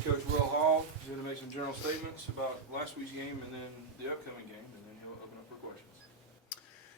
head coach Will Hall is going to make some general statements about last week's game and then the upcoming game, and then he'll open up for questions.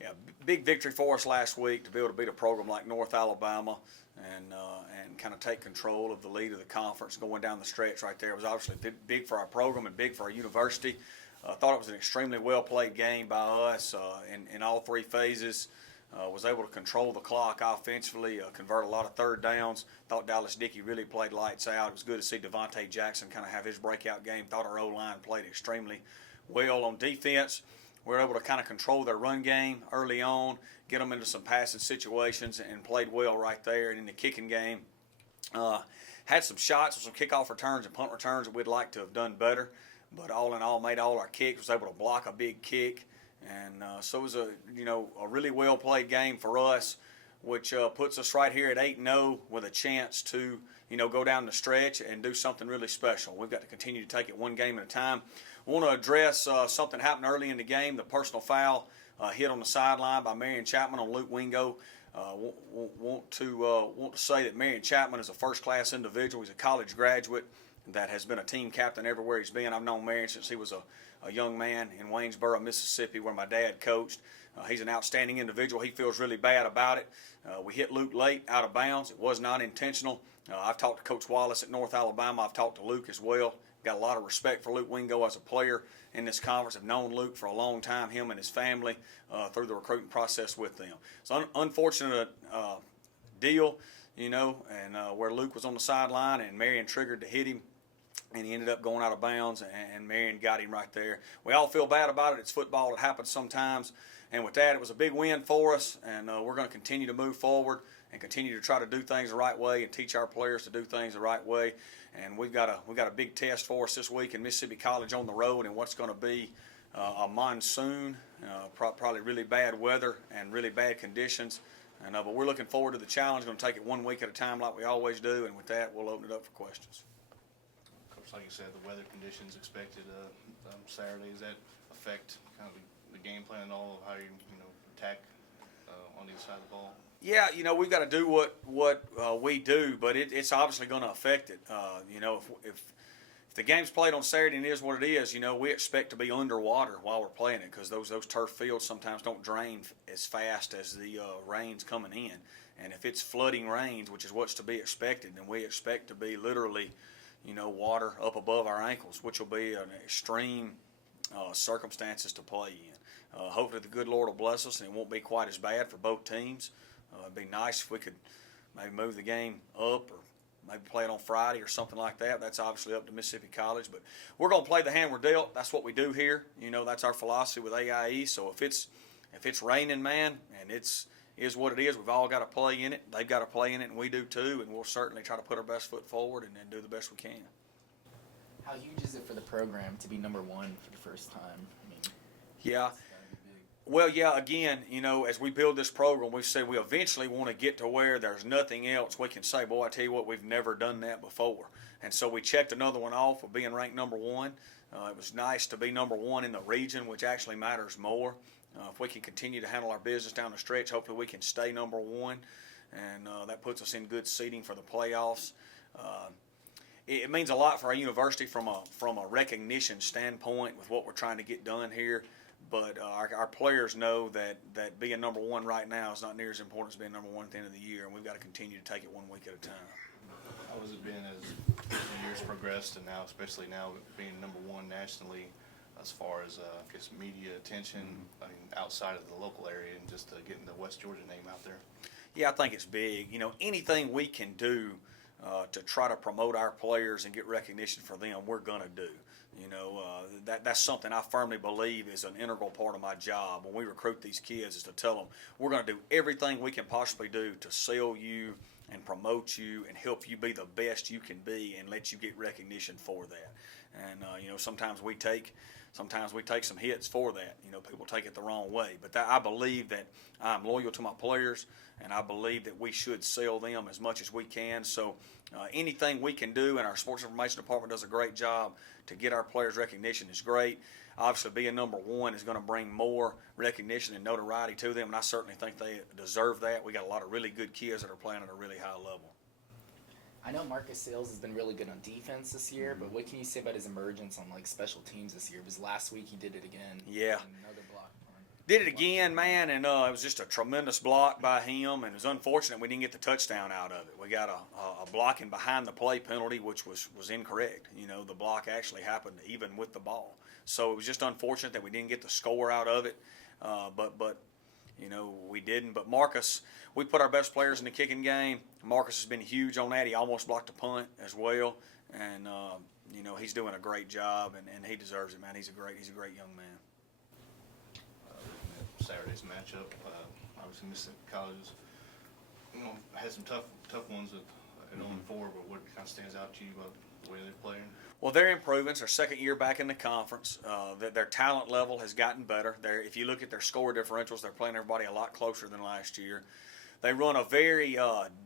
Yeah, big victory for us last week to be able to beat a program like North Alabama and kind of take control of the lead of the conference going down the stretch right there. It was obviously big for our program and big for our university. I thought it was an extremely well-played game by us in all three phases. Was able to control the clock offensively, convert a lot of third downs. Thought Dallas Dickey really played lights out. It was good to see Devontae Jackson kind of have his breakout game. Thought our O-line played extremely well on defense. We were able to kind of control their run game early on, get them into some passing situations, and played well right there. And in the kicking game, had some shots, some kickoff returns and punt returns that we'd like to have done better. But all in all, made all our kicks, was able to block a big kick. And so it was a really well played game for us, which puts us right here at 8-0 with a chance to go down the stretch and do something really special. We've got to continue to take it one game at a time. I want to address something happened early in the game, the personal foul hit on the sideline by Marion Chapman on Luke Wingo. Want to say that Marion Chapman is a first-class individual. He's a college graduate that has been a team captain everywhere he's been. I've known Marion since he was a young man in Waynesboro, Mississippi, where my dad coached. He's an outstanding individual. He feels really bad about it. We hit Luke late out of bounds. It was not intentional. I've talked to Coach Wallace at North Alabama. I've talked to Luke as well. Got a lot of respect for Luke Wingo as a player in this conference. I've known Luke for a long time, him and his family, through the recruiting process with them. It's an unfortunate deal, and where Luke was on the sideline and Marion triggered to hit him. And he ended up going out of bounds, and Marion got him right there. We all feel bad about it. It's football. It happens sometimes. And with that, it was a big win for us, and we're going to continue to move forward and continue to try to do things the right way and teach our players to do things the right way. And we've got a big test for us this week in Mississippi College on the road in what's going to be a monsoon, probably really bad weather and really bad conditions. But we're looking forward to the challenge. We're going to take it 1 week at a time like we always do. And with that, we'll open it up for questions. Like you said, the weather conditions expected Saturday. Does that affect kind of the game plan and all of how you attack on the other side of the ball? Yeah, we've got to do what we do, but it's obviously going to affect it. If the game's played on Saturday and it is what it is, we expect to be underwater while we're playing it because those turf fields sometimes don't drain as fast as the rain's coming in. And if it's flooding rains, which is what's to be expected, then we expect to be literally water up above our ankles, which will be an extreme circumstances to play in. Hopefully the good Lord will bless us and it won't be quite as bad for both teams. It'd be nice if we could maybe move the game up or maybe play it on Friday or something like that. That's obviously up to Mississippi College, but we're going to play the hand we're dealt. That's what we do here. That's our philosophy with AIE. So if it's raining, man, and is what it is. We've all got to play in it. They've got to play in it, and we do too. And we'll certainly try to put our best foot forward and do the best we can. How huge is it for the program to be number one for the first time? Yeah. Well, yeah, again, as we build this program, we've said we eventually want to get to where there's nothing else we can say, boy, I tell you what, we've never done that before. And so we checked another one off of being ranked number one. It was nice to be number one in the region, which actually matters more. If we can continue to handle our business down the stretch, hopefully we can stay number one, and that puts us in good seating for the playoffs. It means a lot for our university from a recognition standpoint with what we're trying to get done here. But our players know that being number one right now is not near as important as being number one at the end of the year, and we've got to continue to take it 1 week at a time. How has it been as the years progressed, and now, especially now being number one nationally, as far as media attention, outside of the local area and just getting the West Georgia name out there? Yeah, I think it's big. Anything we can do to try to promote our players and get recognition for them, we're going to do. That's something I firmly believe is an integral part of my job. When we recruit these kids is to tell them we're going to do everything we can possibly do to sell you and promote you and help you be the best you can be and let you get recognition for that. And, sometimes we take some hits for that. People take it the wrong way. But I believe that I'm loyal to my players, and I believe that we should sell them as much as we can. So anything we can do, and our sports information department does a great job to get our players recognition is great. Obviously, being number one is going to bring more recognition and notoriety to them, and I certainly think they deserve that. We got a lot of really good kids that are playing at a really high level. I know Marcus Sales has been really good on defense this year, but what can you say about his emergence on like special teams this year? Because last week he did it again. Yeah. Another block. Did it again, man, and it was just a tremendous block by him, and it was unfortunate we didn't get the touchdown out of it. We got a blocking behind the play penalty, which was incorrect. You know, the block actually happened even with the ball. So it was just unfortunate that we didn't get the score out of it, but you know, we didn't. But Marcus, we put our best players in the kicking game. Marcus has been huge on that. He almost blocked a punt as well, and you know, he's doing a great job, and he deserves it, man. He's a great young man. Saturday's matchup. Obviously, Mississippi College, had some tough ones at 0-4, but what kind of stands out to you about the way they're playing? Well, they're improving. It's their second year back in the conference. Their talent level has gotten better. If you look at their score differentials, they're playing everybody a lot closer than last year. They run a very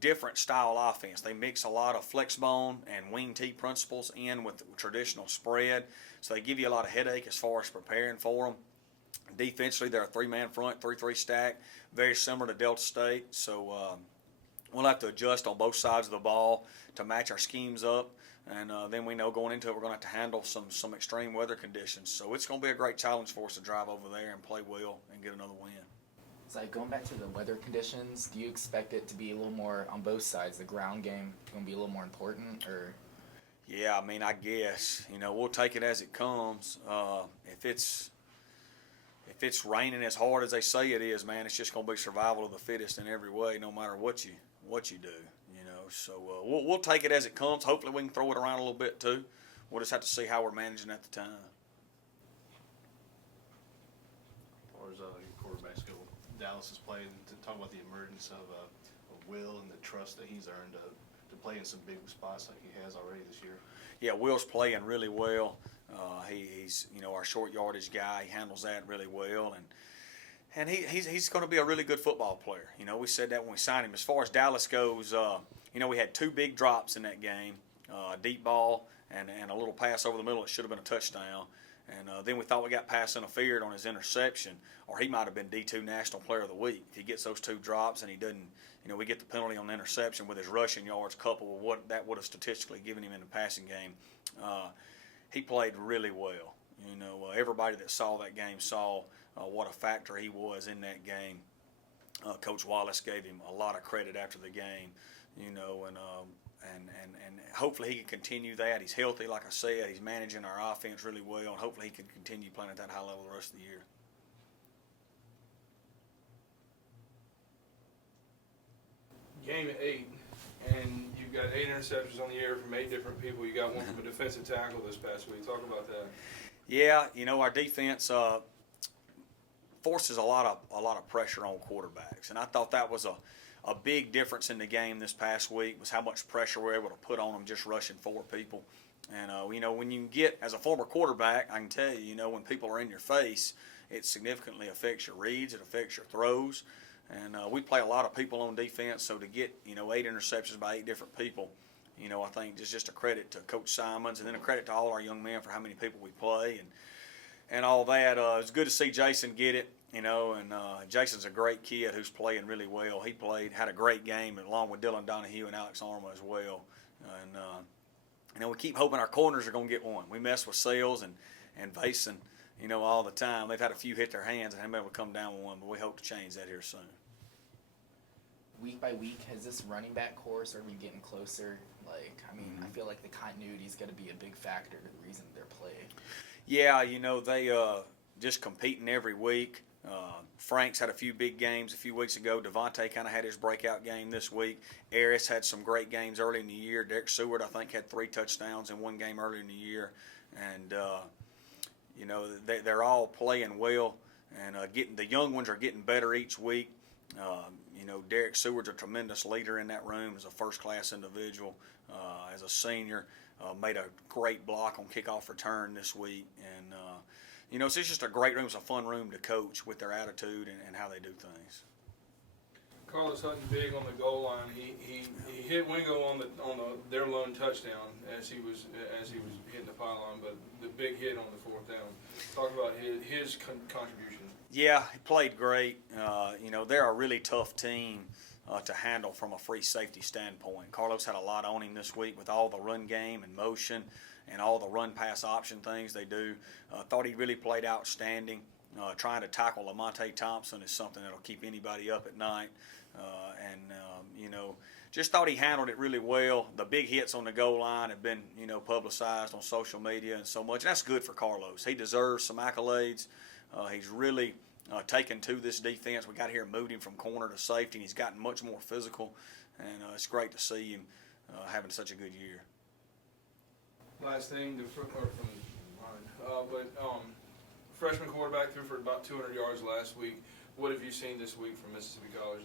different style offense. They mix a lot of flex bone and wing tee principles in with traditional spread, so they give you a lot of headache as far as preparing for them. Defensively, they're a three-man front, 3-3 stack, very similar to Delta State. So we'll have to adjust on both sides of the ball to match our schemes up. And then we know going into it, we're going to have to handle some extreme weather conditions. So it's going to be a great challenge for us to drive over there and play well and get another win. So going back to the weather conditions, do you expect it to be a little more on both sides? The ground game going to be a little more important, or? Yeah, I mean, I guess. You know, we'll take it as it comes. If it's raining as hard as they say it is, man, it's just going to be survival of the fittest in every way, no matter what you do. You know, so we'll take it as it comes. Hopefully, we can throw it around a little bit too. We'll just have to see how we're managing at the time. As far as your quarterbacks go, Dallas is playing. To talk about the emergence of Will and the trust that he's earned to play in some big spots like he has already this year. Yeah, Will's playing really well. He's our short yardage guy. He handles that really well, and he's going to be a really good football player. You know, we said that when we signed him. As far as Dallas goes, we had two big drops in that game, a deep ball and a little pass over the middle that should have been a touchdown. And then we thought we got pass interfered on his interception, or he might have been D2 National Player of the Week. If he gets those two drops and he doesn't, we get the penalty on the interception with his rushing yards coupled with what that would have statistically given him in the passing game. He played really well. Everybody that saw that game saw what a factor he was in that game. Coach Wallace gave him a lot of credit after the game, and hopefully he can continue that. He's healthy, like I said. He's managing our offense really well, and hopefully he can continue playing at that high level the rest of the year. Game 8, and you've got 8 interceptions on the air from 8 different people. You got one from a defensive tackle this past week. Talk about that. Yeah, our defense forces a lot of pressure on quarterbacks, and I thought that was a big difference in the game this past week was how much pressure we're able to put on them just rushing 4 people. And when you get, as a former quarterback, I can tell you, when people are in your face, it significantly affects your reads, it affects your throws. And we play a lot of people on defense, so to get 8 interceptions by 8 different people, I think it's just a credit to Coach Simons, and then a credit to all our young men for how many people we play and all that. It's good to see Jason get it, and Jason's a great kid who's playing really well. He had a great game along with Dylan Donahue and Alex Arma as well. And we keep hoping our corners are going to get one. We mess with Sales and Vason, all the time. They've had a few hit their hands and haven't been able to come down with one, but we hope to change that here soon. Week by week, has this running back course, are we getting closer? I feel like the continuity is going to be a big factor to the reason they're playing. Yeah, they just competing every week. Frank's had a few big games a few weeks ago. Devontae kind of had his breakout game this week. Eris had some great games early in the year. Derek Seward, I think, had 3 touchdowns in one game early in the year. And, they're all playing well. And the young ones are getting better each week. Derek Seward's a tremendous leader in that room as a first-class individual. As a senior, made a great block on kickoff return this week. And, it's just a great room. It's a fun room to coach with their attitude and how they do things. Carlos Hutton big on the goal line. He hit Wingo on their lone touchdown as he was hitting the pylon, but the big hit on the 4th down. Talk about his contribution. Yeah, he played great. They're a really tough team. to handle from a free safety standpoint. Carlos had a lot on him this week with all the run game and motion and all the run pass option things they do. Thought he really played outstanding. Trying to tackle Lamonte Thompson is something that'll keep anybody up at night. Just thought he handled it really well. The big hits on the goal line have been, publicized on social media and so much. And that's good for Carlos. He deserves some accolades. He's really taken to this defense. We got here, moved him from corner to safety, and he's gotten much more physical. And it's great to see him having such a good year. Last thing, freshman quarterback threw for about 200 yards last week. What have you seen this week from Mississippi College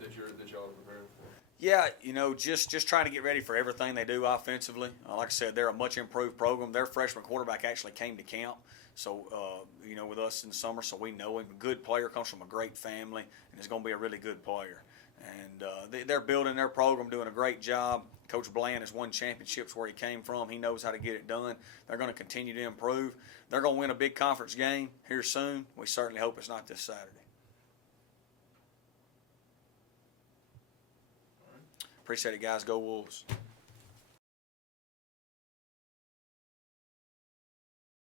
that y'all are prepared for? Yeah, just trying to get ready for everything they do offensively. Like I said, they're a much improved program. Their freshman quarterback actually came to camp, so with us in the summer, so we know him. A good player, comes from a great family, and is going to be a really good player. And they're building their program, doing a great job. Coach Bland has won championships where he came from. He knows how to get it done. They're going to continue to improve. They're going to win a big conference game here soon. We certainly hope it's not this Saturday. Appreciate it, guys. Go Wolves.